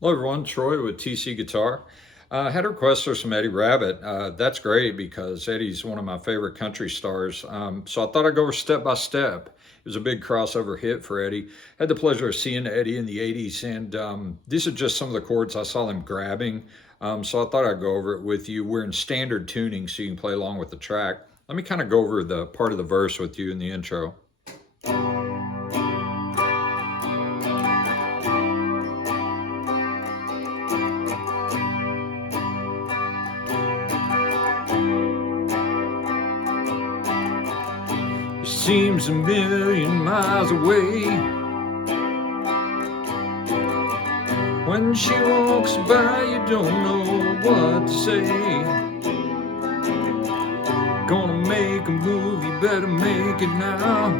Hello everyone, Troy with TC Guitar. I had a request for some Eddie Rabbitt. That's great because Eddie's one of my favorite country stars. So I thought I'd go over Step by Step. It was a big crossover hit for Eddie. Had the pleasure of seeing Eddie in the 80s, and these are just some of the chords I saw him grabbing. So I thought I'd go over it with you. We're in standard tuning, so you can play along with the track. Let me kind of go over the part of the verse with you in the intro. Seems a million miles away. When she walks by, you don't know what to say. Gonna make a move, you better make it now.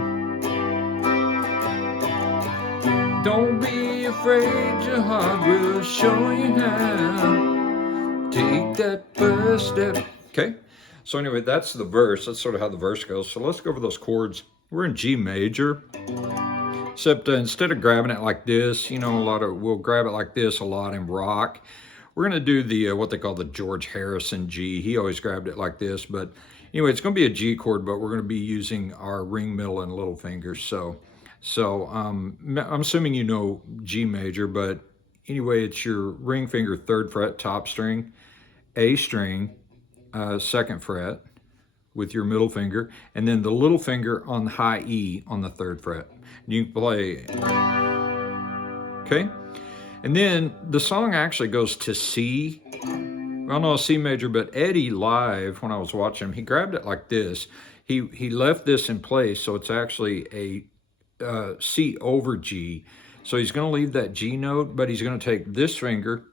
Don't be afraid, your heart will show you how. Take that first step. Okay? So anyway, that's the verse. That's sort of how the verse goes. So let's go over those chords. We're in G major, except instead of grabbing it like this, you know, we'll grab it like this a lot in rock. We're gonna do the what they call the George Harrison G. He always grabbed it like this, but anyway, it's gonna be a G chord, but we're gonna be using our ring, middle, and little fingers. So I'm assuming you know G major, but anyway, it's your ring finger, 3rd fret, top string, A string, 2nd fret with your middle finger, and then the little finger on the high E on the 3rd fret. You can play, okay? And then the song actually goes to C. Well, no, C major, but Eddie live, when I was watching him, he grabbed it like this. He left this in place, so it's actually a C over G. So he's gonna leave that G note, but he's gonna take this finger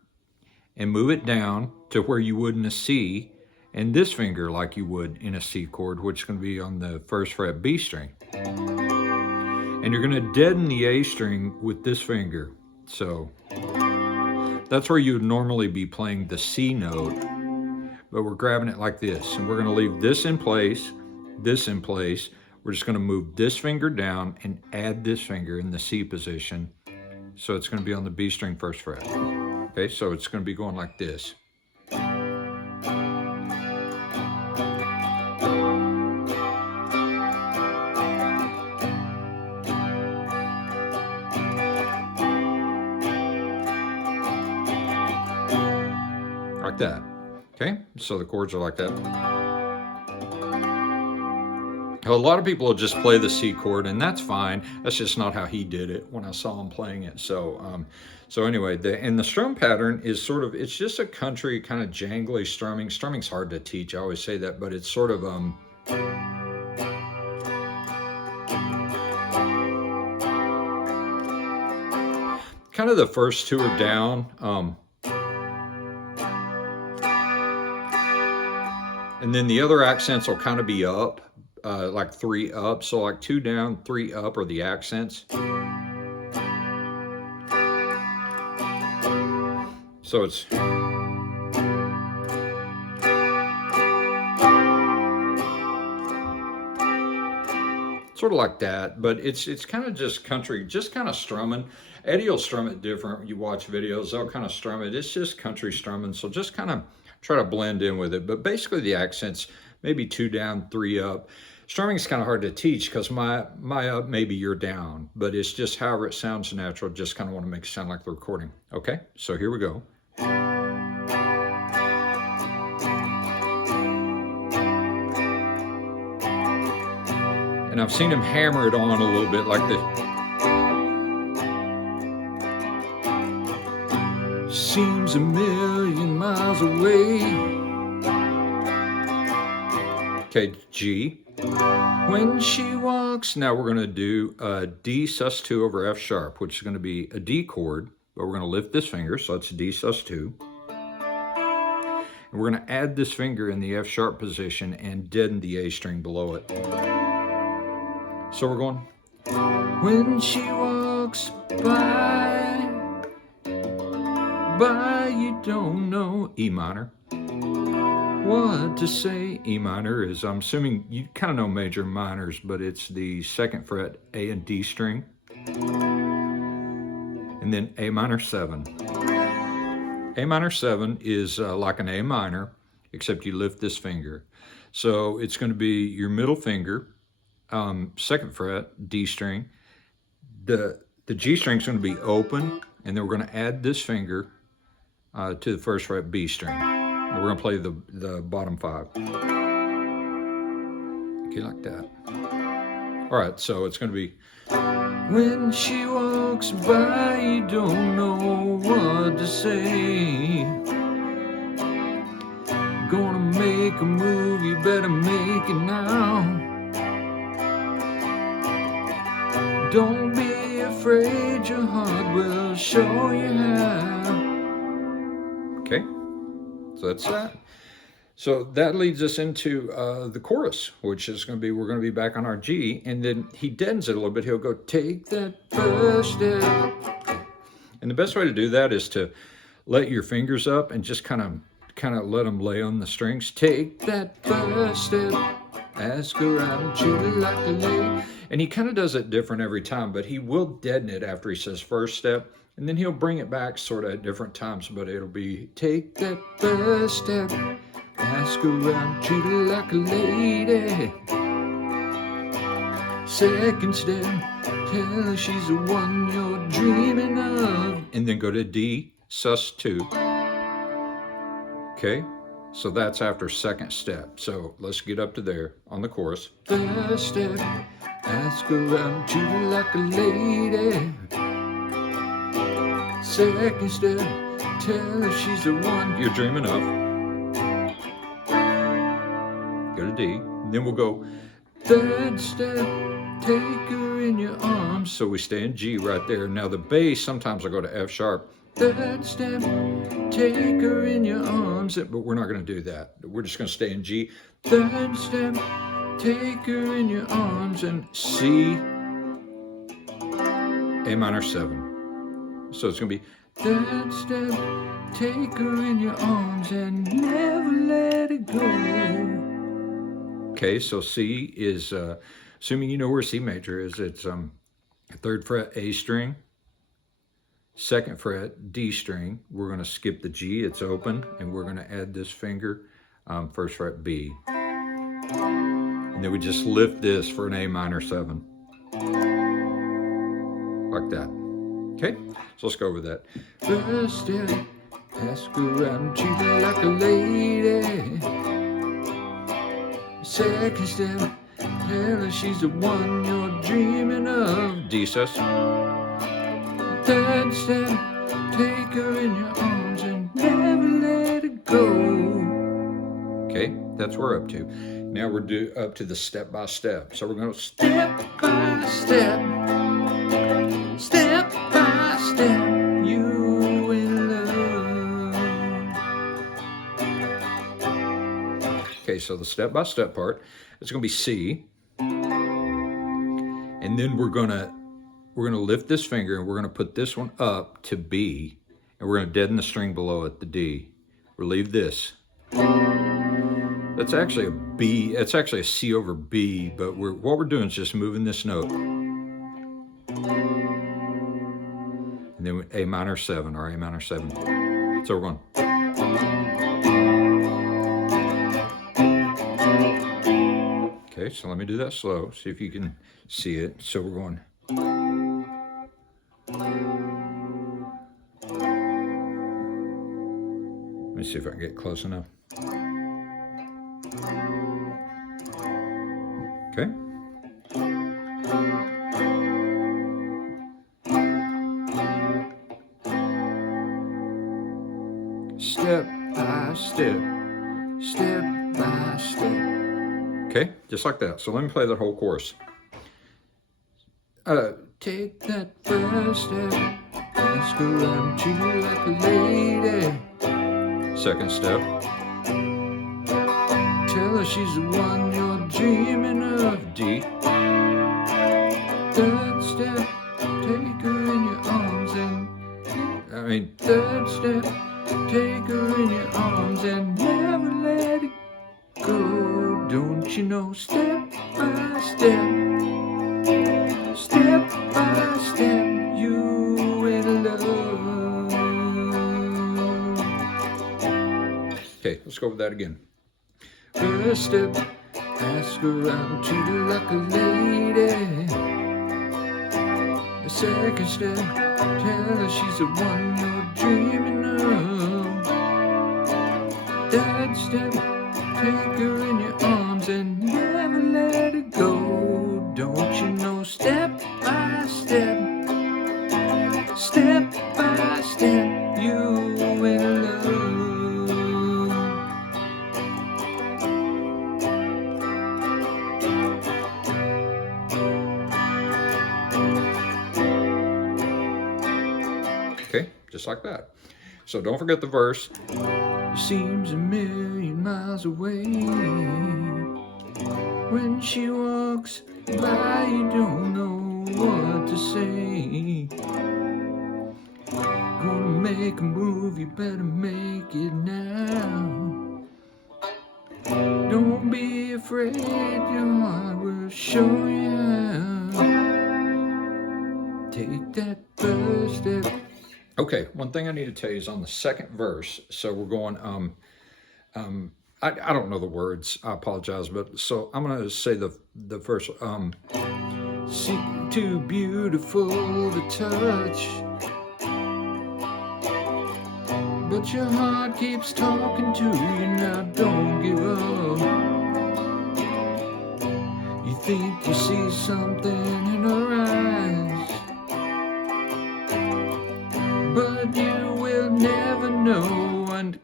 and move it down to where you would in a C, and this finger like you would in a C chord, which is going to be on the 1st fret B string. And you're going to deaden the A string with this finger. So that's where you would normally be playing the C note, but we're grabbing it like this. And we're going to leave this in place, this in place. We're just going to move this finger down and add this finger in the C position. So it's going to be on the B string 1st fret. Okay, so it's going to be going like this. Like that. Okay, so the chords are like that. A lot of people will just play the C chord, and that's fine. That's just not how he did it when I saw him playing it. So anyway, the strum pattern is sort of, it's just a country kind of jangly strumming. Strumming's hard to teach, I always say that, but it's sort of kind of the first two are down. And then the other accents will kind of be up, like 3 up. So like 2 down, 3 up are the accents. So it's sort of like that, but it's kind of just country, just kind of strumming. Eddie will strum it different. You watch videos, they'll kind of strum it. It's just country strumming, so just kind of try to blend in with it. But basically the accents, maybe 2 down, 3 up. Strumming is kind of hard to teach because my up, maybe you're down, but it's just however it sounds natural. Just kind of want to make it sound like the recording. Okay, so here we go. And I've seen him hammer it on a little bit like this. Seems a million miles away. Okay, G. When she walks, now we're going to do a D sus2 over F sharp, which is going to be a D chord, but we're going to lift this finger, so it's D sus2. And we're going to add this finger in the F sharp position and deaden the A string below it. So we're going, when she walks by, you don't know, E minor. What to say? E minor is, I'm assuming you kind of know major and minors, but it's the 2nd fret A and D string. And then A minor 7. A minor 7 is like an A minor, except you lift this finger. So it's going to be your middle finger, 2nd fret, D string. The G string is going to be open, and then we're going to add this finger to the 1st fret B string. And we're going to play the bottom 5. Okay, like that. All right, so it's going to be, when she walks by, you don't know what to say. Gonna make a move, you better make it now. Don't be afraid, your heart will show you how. Okay, so that's that. So that leads us into the chorus, which is going to be, we're going to be back on our G, and then he deadens it a little bit. He'll go, take that first step. And the best way to do that is to let your fingers up and just kind of let them lay on the strings. Take that first step, ask her out and treat her like a lady. And he kind of does it different every time, but he will deaden it after he says first step, and then he'll bring it back sort of at different times, but it'll be, take that first step, ask her out, treat her like a lady. 2nd step, tell her she's the one you're dreaming of. And then go to D, sus2. Okay, so that's after 2nd step. So let's get up to there on the chorus. First step, ask her out, treat her like a lady. 2nd step, tell her she's the one you're dreaming of. Go to D, then we'll go 3rd step, take her in your arms. So we stay in G right there. Now the bass, sometimes I go to F sharp. 3rd step, take her in your arms. But we're not going to do that. We're just going to stay in G. 3rd step, take her in your arms. And C, A minor 7. So it's going to be 3rd step, take her in your arms and never let it go. Okay, so C is, assuming you know where C major is, it's 3rd fret A string, 2nd fret D string. We're going to skip the G, it's open, and we're going to add this finger, 1st fret B. And then we just lift this for an A minor 7. Like that. Okay, so let's go over that. First step, ask her out and treat her like a lady. 2nd step, tell her she's the one you're dreaming of. D sus. 3rd step, take her in your arms and never let it go. Okay, that's where we're up to. Now we're up to the step by step. So we're going to step by step, step by step, you in love. Okay, so the step by step part, it's going to be C, and then we're going to lift this finger and we're going to put this one up to B, and we're going to deaden the string below it, the D. Relieve this. That's actually a B. It's actually a C over B, but what we're doing is just moving this note. And then A minor 7, or A minor 7. So we're going. Okay, so let me do that slow, see if you can see it. So we're going. Let me see if I can get close enough. Okay. Step by step, step by step. Okay, just like that. So let me play that whole chorus. Take that first step, ask her out and treat her like a lady. 2nd step, tell her she's the one you're dreaming of. D. 3rd step, take her in your arms and 3rd step, take her in your arms and never let it go. Don't you know, step by step, step by step, you in love. Okay, let's go with that again. First step, ask her out and treat her like a lady. The second step, tell her she's the one you're dreaming of. Third step, take her in your arms and never let her go. Don't you know, step by step, step by step, you will love. Okay, just like that. So don't forget the verse. It seems a million miles away. When she walks by, you don't know what to say. Gonna make a move, you better make it now. Don't be afraid, your heart will show you how. Take that first step. Okay, one thing I need to tell you is on the second verse. So we're going, I don't know the words, I apologize, but so I'm going to say the first, too beautiful to touch, but your heart keeps talking to you, now don't give up. You think you see something in her eyes, but you will never know. And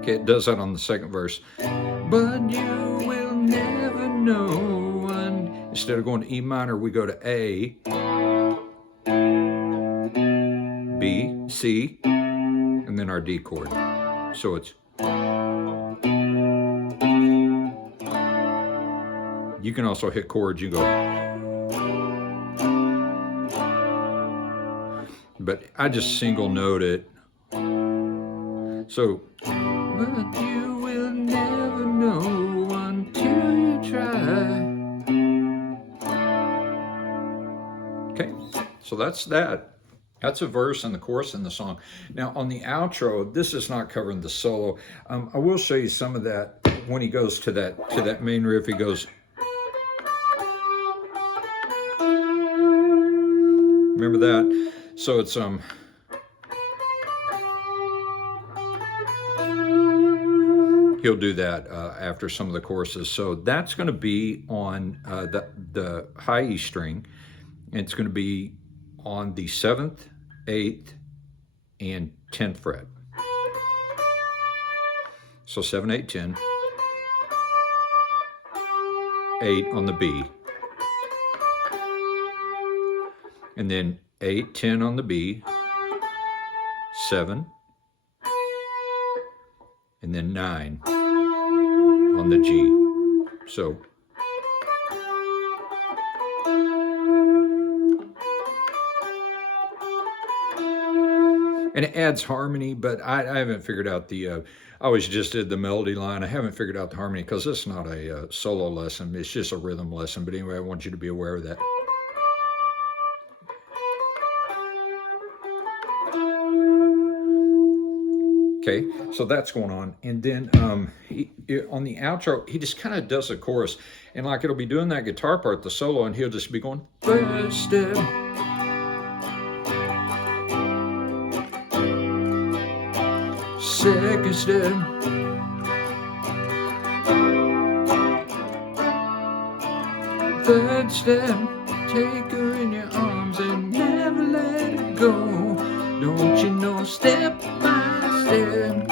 okay, it does that on the second verse. But you will never know. And instead of going to E minor, we go to A, B, C, and then our D chord. So it's, you can also hit chords, you go, but I just single note it. So, but you will never know until you try. Okay, so that's that. That's a verse and the chorus in the song. Now on the outro, this is not covering the solo. I will show you some of that when he goes to that main riff. He goes, remember that? So it's he'll do that after some of the choruses. So that's going to be on the high E string, and it's going to be on the 7th, 8th, and 10th fret. So 7, 8, 10, 8 on the B, and then 8, 10 on the B, 7, and then 9 on the G. So and it adds harmony, but I haven't figured out the, I always just did the melody line. I haven't figured out the harmony because it's not a solo lesson. It's just a rhythm lesson. But anyway, I want you to be aware of that. Okay, so that's going on. And then on the outro, he just kind of does a chorus. And like it'll be doing that guitar part, the solo, and he'll just be going, first step, second step, third step, take her in your arms and never let her go. Don't you know, step by step.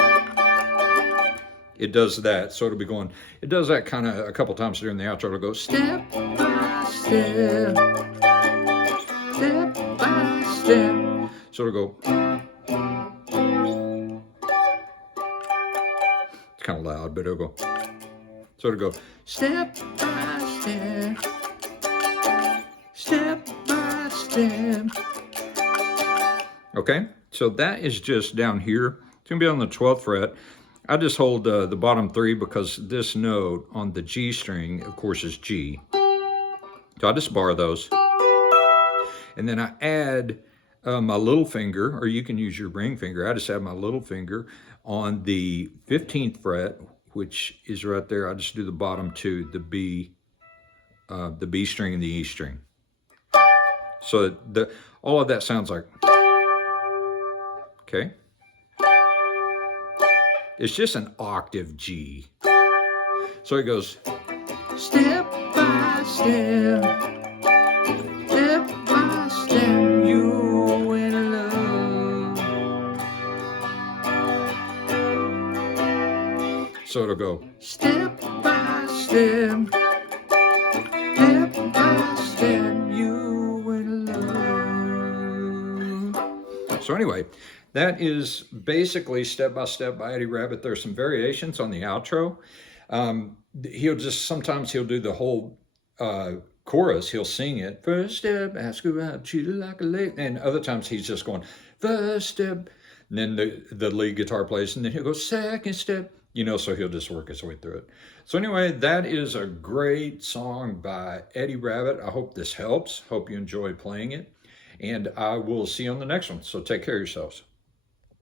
It does that, so it'll be going, it does that kind of a couple times during the outro. It'll go step by step, step by step. So it'll go, it's kind of loud, but it'll go, so it'll go step by step, step by step. Okay, so that is just down here. It's gonna be on the 12th fret. I just hold the bottom 3 because this note on the G string, of course, is G. So I just bar those. And then I add my little finger, or you can use your ring finger. I just have my little finger on the 15th fret, which is right there. I just do the bottom two, the B string and the E string. So all of that sounds like, okay? It's just an octave G. So it goes step by step, step by step, you will love. So it'll go step by step, step by step, you will love. So anyway, that is basically Step by Step by Eddie Rabbitt. There's some variations on the outro. Sometimes he'll do the whole chorus. He'll sing it. First step, ask her out, treat her like a lady. And other times he's just going, first step. And then the lead guitar plays, and then he'll go second step. You know, so he'll just work his way through it. So anyway, that is a great song by Eddie Rabbitt. I hope this helps. Hope you enjoy playing it. And I will see you on the next one. So take care of yourselves.